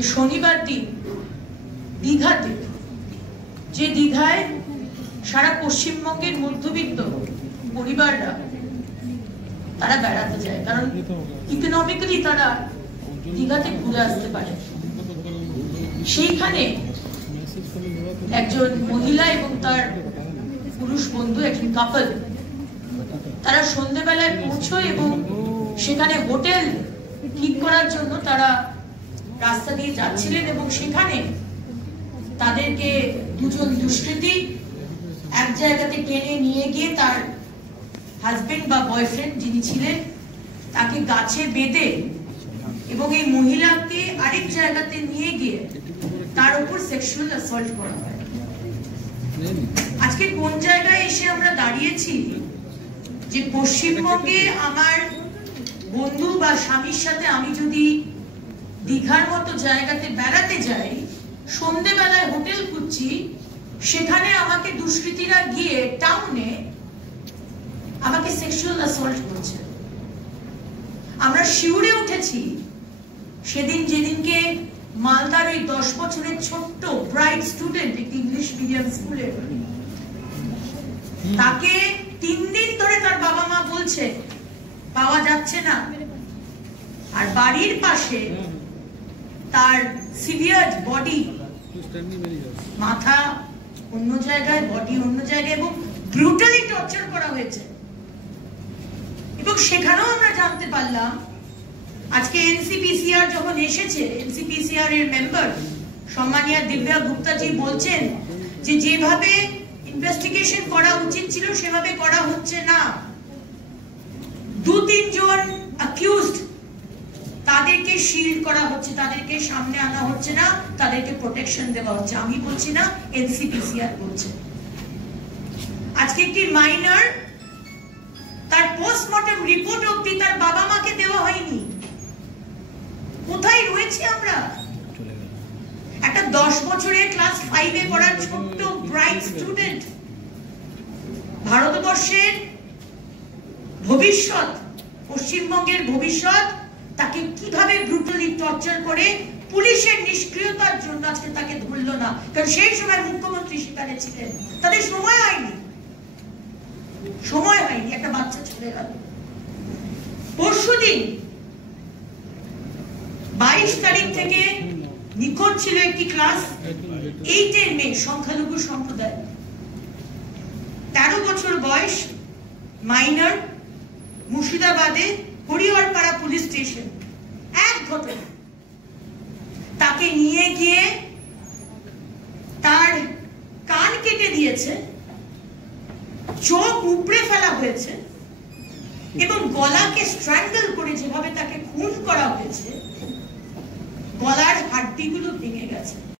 যে শনিবার দিন দীঘাতে, যে দীঘায় সারা পশ্চিমবঙ্গের মধ্যবিত্ত পরিবাররা তারা বেড়াতে যায়, কারণ ইকোনমিক্যালি তারা দীঘাতে ঘুরে আসতে পারে। সেইখানে একজন মহিলা এবং তার পুরুষ বন্ধু, একজন কাপল, তারা সন্ধ্যেবেলায় পৌঁছয় এবং সেখানে হোটেল ঠিক করার জন্য তারা রাস্তা দিয়ে যাচ্ছিলেন এবং সেখানে তাদেরকে দুজন দুষ্কৃতী এক জায়গাতে টেনে নিয়ে গিয়ে তার হাজবেন্ড বা বয়ফ্রেন্ড যিনি ছিলেন তাকে গাছে বেঁধে এবং এই মহিলাকে আরেক জায়গাতে নিয়ে গিয়ে তার উপর সেক্সুয়াল অ্যাসল্ট করা হয়। আজকে কোন জায়গায় এসে আমরা দাঁড়িয়েছি যে পশ্চিমবঙ্গে আমার বন্ধু বা স্বামীর সাথে আমি যদি দীঘার মতো জায়গাতে বেড়াতে যাই, সন্ধ্যেবেলায় হোটেল খুঁজছি, সেখানে আমাকে দুষ্কৃতীরা গিয়ে টাউনে আমাকে সেক্সুয়াল অ্যাসল্ট করছে। আমরা শিউরে উঠেছি সেদিন, যেদিনকে মালদার ওই 10 বছরের ছোট্ট ব্রাইট স্টুডেন্ট একটি ইংলিশ মিডিয়াম স্কুলে, তাকে 3 দিন ধরে তার বাবা মা বলছে পাওয়া যাচ্ছে না, আর বাড়ির পাশে তার সিভিয়ার বডি, মাথা অন্য জায়গায়, বডি অন্য জায়গায়, এবং ব্রুটালি টর্চার করা হয়েছে। এবং সেখানেও আমরা জানতে পারলাম আজকে এনসিপিসিআর যখন এসেছে, এনসিপিসিআর এর মেম্বার সম্মানীয় দিব্যা গুপ্তাজি বলছেন যে যেভাবে ইনভেস্টিগেশন করা উচিত ছিল সেভাবে করা হচ্ছে না। 2-3 জন অ্যাকিউজড, তাদেরকে শিল্ড করা হচ্ছে, তাদেরকে সামনে আনা হচ্ছে না, তাদেরকে প্রোটেকশন দেওয়া হচ্ছে। আমি বলছি না, এনসিপিসিআর বলছে। আজকে একটি মাইনর, তার পোস্টমর্টম রিপোর্ট অবধি তার বাবা মাকে দেওয়া হয়নি। কোথায় রয়েছে আমরা? একটা 10 বছরের ক্লাস 5-এ পড়ার ছোট্ট ব্রাইট স্টুডেন্ট, ভারতবর্ষের ভবিষ্যৎ, পশ্চিমবঙ্গের ভবিষ্যৎ, তাকে কিভাবে ব্রুটালি টর্চার করে পুলিশের নিষ্ক্রিয়তার জন্য আজকে তাকে ধরলো না। কারণ সেই সময় মুখ্যমন্ত্রী সেখানে ছিলেন, তাদের সময় হয়নি, একটা বাচ্চা চলে গেল। পরশুদিন 22 তারিখ থেকে নিখোঁজ ছিল একটি ক্লাস 8-এর মেয়ে, সংখ্যালঘু সম্প্রদায়, 13 বছর বয়স, মাইনর, মুর্শিদাবাদে হরিহরপাড়া পুলিশ স্টেশন। এক ঘটনা, তাকে নিয়ে গিয়ে তার কান কেটে দিয়েছে, চোখ উপড়ে ফেলা হয়েছে এবং গলাকে স্ট্র্যাঙ্গল করে যেভাবে তাকে খুন করা হয়েছে, গলার হাড্ডিগুলো ভেঙে গেছে।